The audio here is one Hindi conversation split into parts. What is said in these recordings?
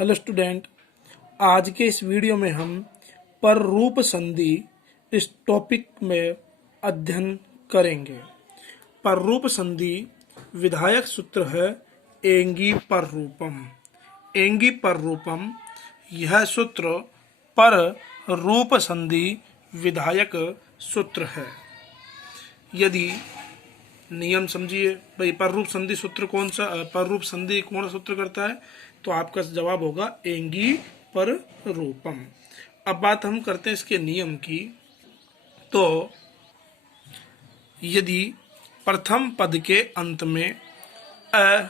हेलो स्टूडेंट, आज के इस वीडियो में हम पररूप संधि इस टॉपिक में अध्ययन करेंगे। पररूप संधि विधायक सूत्र है एंगी पररूपम। एंगी पररूपम यह सूत्र पर रूप संधि विधायक सूत्र है। यदि नियम समझिए भाई, पररूप संधि सूत्र कौन सा, पररूप संधि कौन सा सूत्र करता है, तो आपका जवाब होगा एंगी पर रूपम। अब बात हम करते हैं इसके नियम की। तो यदि प्रथम पद के अंत में अ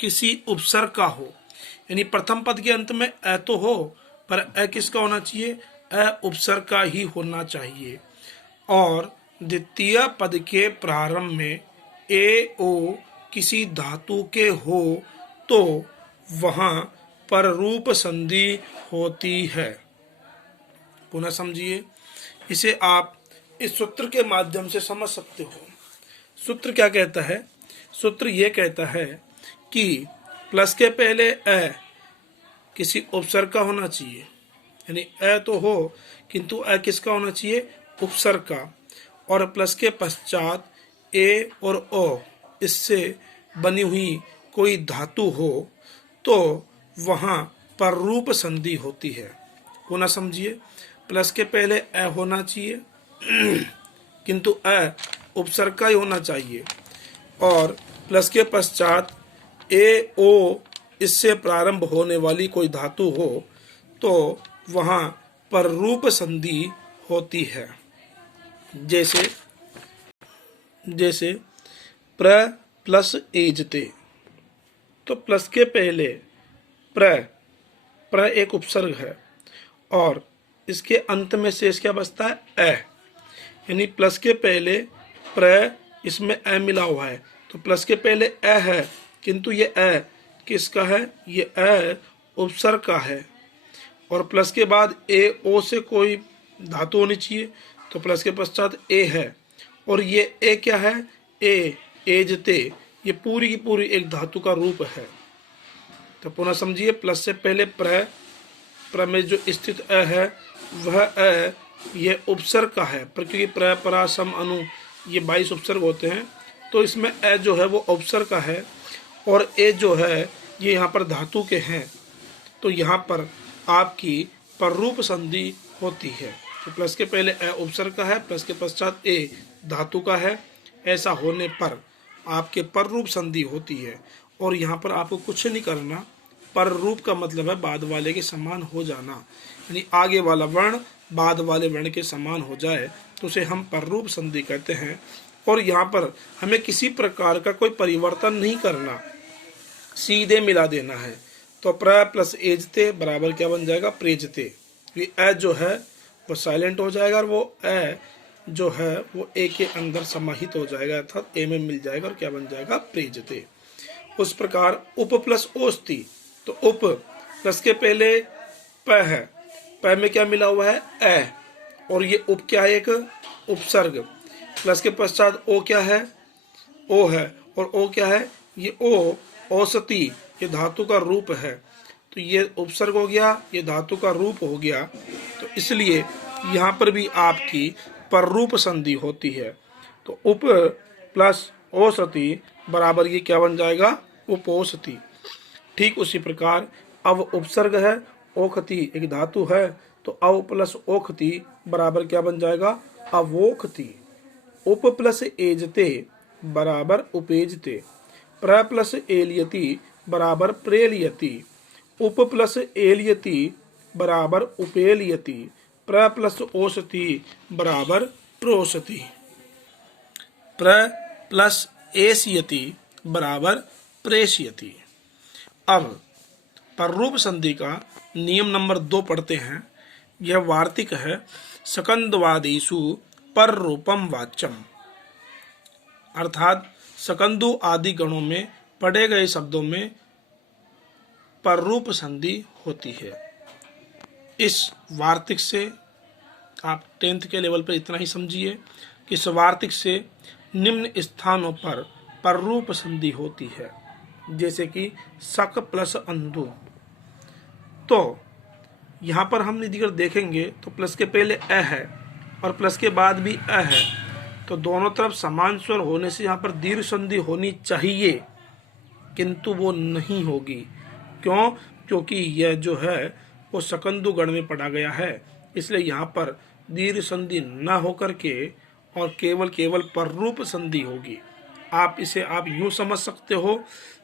किसी उपसर्ग का हो, यानी प्रथम पद के अंत में अ तो हो पर अ किसका होना चाहिए, अ उपसर्ग का ही होना चाहिए। और द्वितीय पद के प्रारंभ में ए ओ किसी धातु के हो तो वहां पररूप संधि होती है। पुनः समझिए, इसे आप इस सूत्र के माध्यम से समझ सकते हो। सूत्र क्या कहता है? सूत्र ये कहता है कि प्लस के पहले अ किसी उपसर्ग का होना चाहिए, यानी अ तो हो किंतु अ किसका होना चाहिए, उपसर्ग का। और प्लस के पश्चात ए और ओ इससे बनी हुई कोई धातु हो तो वहाँ पररूप संधि होती है। पुनः समझिए, प्लस के पहले अ होना चाहिए किंतु अ उपसर्ग का ही होना चाहिए, और प्लस के पश्चात ए ओ इससे प्रारंभ होने वाली कोई धातु हो तो वहाँ पररूप संधि होती है। जैसे प्र प्लस एजते, तो प्लस के पहले प्र एक उपसर्ग है और इसके अंत में शेष क्या बचता है, अ, यानी प्लस के पहले प्र इसमें अ मिला हुआ है, तो प्लस के पहले अ है किंतु ये अ किसका है, ये अ उपसर्ग का है। और प्लस के बाद ए ओ से कोई धातु होनी चाहिए, तो प्लस के पश्चात ए है, और ये ए क्या है, एजते, ये पूरी की पूरी एक धातु का रूप है। तो पुनः समझिए, प्लस से पहले प्र में जो स्थित अ है वह अ ये उपसर्ग का है, पर क्योंकि प्र परा सम अनु ये 22 उपसर्ग होते हैं, तो इसमें अ जो है वो उपसर्ग का है और ए जो है ये यहाँ पर धातु के हैं, तो यहाँ पर आपकी पररूप संधि होती है। तो प्लस के पहले अ उपसर्ग का है, प्लस के पश्चात ए धातु का है, ऐसा होने पर आपके पररूप संधि होती है। और यहाँ पर आपको कुछ नहीं करना, पररूप का मतलब है बाद वाले के समान हो जाना, यानी आगे वाला वर्ण बाद वाले वर्ण के समान हो जाए तो उसे हम पररूप संधि कहते हैं। और यहाँ पर हमें किसी प्रकार का कोई परिवर्तन नहीं करना, सीधे मिला देना है। तो प्र प्लस एजते बराबर क्या बन जाएगा, प्रेजते। ये अ जो है वो साइलेंट हो जाएगा और वो अ जो है वो ए के अंदर समाहित हो जाएगा, अर्थात ए में मिल जाएगा और क्या बन जाएगा, प्रेजते। उस प्रकार उप प्लस ओस्ति, तो उप प्लस के पहले प है, प में क्या मिला हुआ है, अ, और ये उप क्या है, एक उपसर्ग। प्लस के पश्चात ओ क्या है, ओ है, और ओ क्या है, ये ओ औसती, ये धातु का रूप है, तो ये उपसर्ग हो गया, ये धातु का रूप हो गया, तो इसलिए यहाँ पर भी आपकी पररूप संधि होती है। तो उप प्लस औसती बराबर ये क्या बन जाएगा, उपोसती। ठीक उसी प्रकार अव उपसर्ग है, ओखती एक धातु है, तो अव प्लस ओखती बराबर क्या बन जाएगा, अवोखती। उप प्लस एजते बराबर उपेजते, प्र प्लस एलियति बराबर प्रेलियति, उप प्लस एलियति बराबर उपेलियति, प्र प्लस ओसति बराबर प्रोसति, प्र प्लस एसियति बराबर प्रेषयति। अब पररूप संधि का नियम नंबर 2 पढ़ते हैं। यह वार्तिक है, सकंदवादिषु पररूपम वाच्यम, अर्थात सकंदु आदि गणों में पढ़े गए शब्दों में पररूप संधि होती है। इस वार्तिक से आप 10th के लेवल पर इतना ही समझिए कि इस वार्तिक से निम्न स्थानों पर रूप संधि होती है, जैसे कि सक प्लस अंधु, तो यहाँ पर हम यदि अगर देखेंगे तो प्लस के पहले अ है और प्लस के बाद भी अ है, तो दोनों तरफ समान स्वर होने से यहाँ पर दीर्घ संधि होनी चाहिए, किंतु वो नहीं होगी। क्यों? क्योंकि यह जो है वो सकंदु गण में पढ़ा गया है, इसलिए यहाँ पर दीर्घ संधि न होकर के और केवल पररूप संधि होगी। आप इसे आप यूं समझ सकते हो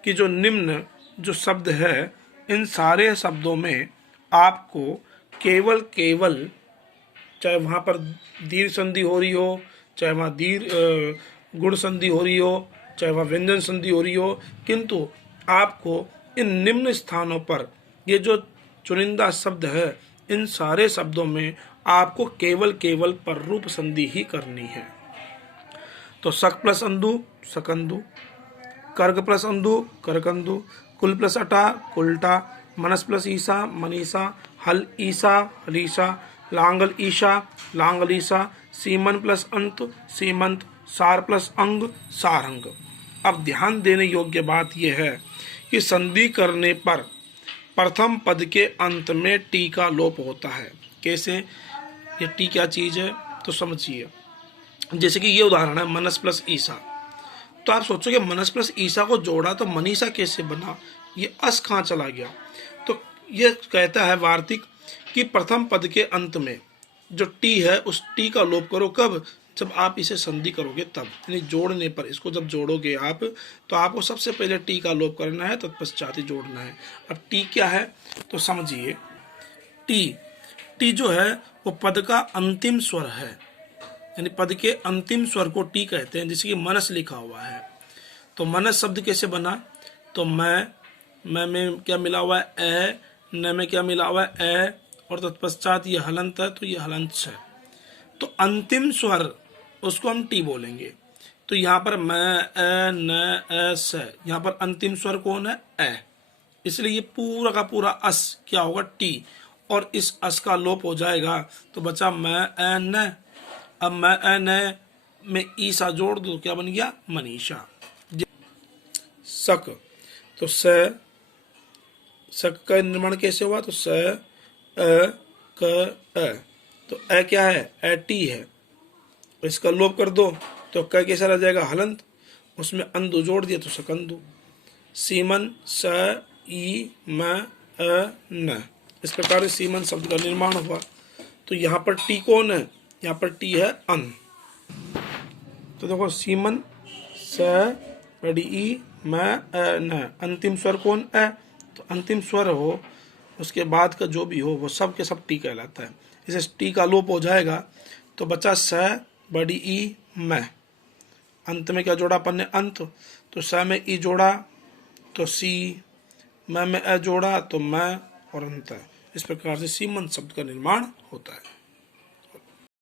कि जो निम्न जो शब्द है, इन सारे शब्दों में आपको केवल चाहे वहाँ पर दीर्घ संधि हो रही हो, चाहे वहाँ गुण संधि हो रही हो, चाहे वहाँ व्यंजन संधि हो रही हो, किंतु आपको इन निम्न स्थानों पर ये जो चुनिंदा शब्द है, इन सारे शब्दों में आपको केवल पररूप संधि ही करनी है। तो सक प्लस अंधु सकंदु, कर्क प्लस अंधु करकंदु, कुल प्लस अटा कुलटा, मनस प्लस ईसा मनीषा, हल ईसा हलीसा, लांगल ईशा लांगलीसा, सीमन प्लस अंत सीमंत, सार प्लस अंग सारंग। अब ध्यान देने योग्य बात यह है कि संधि करने पर प्रथम पद के अंत में टी का लोप होता है। कैसे? ये टी क्या चीज है तो समझिए। जैसे कि ये उदाहरण है मनस प्लस ईसा, तो आप सोचोगे मनस प्लस ईसा को जोड़ा तो मनीषा कैसे बना, ये अस कहाँ चला गया? तो ये कहता है वार्तिक कि प्रथम पद के अंत में जो टी है उस टी का लोप करो। कब? जब आप इसे संधि करोगे तब, यानी जोड़ने पर। इसको जब जोड़ोगे आप तो आपको सबसे पहले टी का लोप करना है, तत्पश्चात ही जोड़ना है। अब टी क्या है तो समझिए। टी जो है वो पद का अंतिम स्वर है, यानी पद के अंतिम स्वर को टी कहते हैं। जैसे कि मनस लिखा हुआ है, तो मनस शब्द कैसे बना? तो मैं में क्या मिला हुआ है? ए, न में क्या मिला हुआ है? ए, और तत्पश्चात ये हलंत है तो ये हलंत है। तो अंतिम स्वर उसको हम टी बोलेंगे। तो यहाँ पर मैं ए न एस है, यहाँ पर अंतिम स्वर कौन है? ए, इसलिए ये पूरा का पूरा अस क्या होगा? टी, और इस अस का लोप हो जाएगा तो बचा मैं ए न। अब मैं ए न में ईसा जोड़ दो, क्या बन गया? मनीषा। सक, तो सक का निर्माण कैसे हुआ? तो स अ क अ, तो अ क्या है? ए टी है, इसका लोप कर दो तो क कैसा रह जाएगा? हलंत। उसमें अंधु जोड़ दिया तो सकंदु। सीमन स ई म अ न, इस प्रकार सीमन शब्द का निर्माण हुआ। तो यहाँ पर टी कौन है? यहाँ पर टी है अन। तो देखो सीमन स बड़ी ई म अ न, अंतिम स्वर कौन? अ। तो अंतिम स्वर हो उसके बाद का जो भी हो वो सब के सब टी कहलाता है। इसे टी का लोप हो जाएगा तो बचा स बड़ी ई मैं। अंत में क्या जोड़ा अपन ने? अंत। तो स में ई जोड़ा तो सी, मैं में अ जोड़ा तो मैं, और अंत है। इस प्रकार से सीमंत शब्द का निर्माण होता है।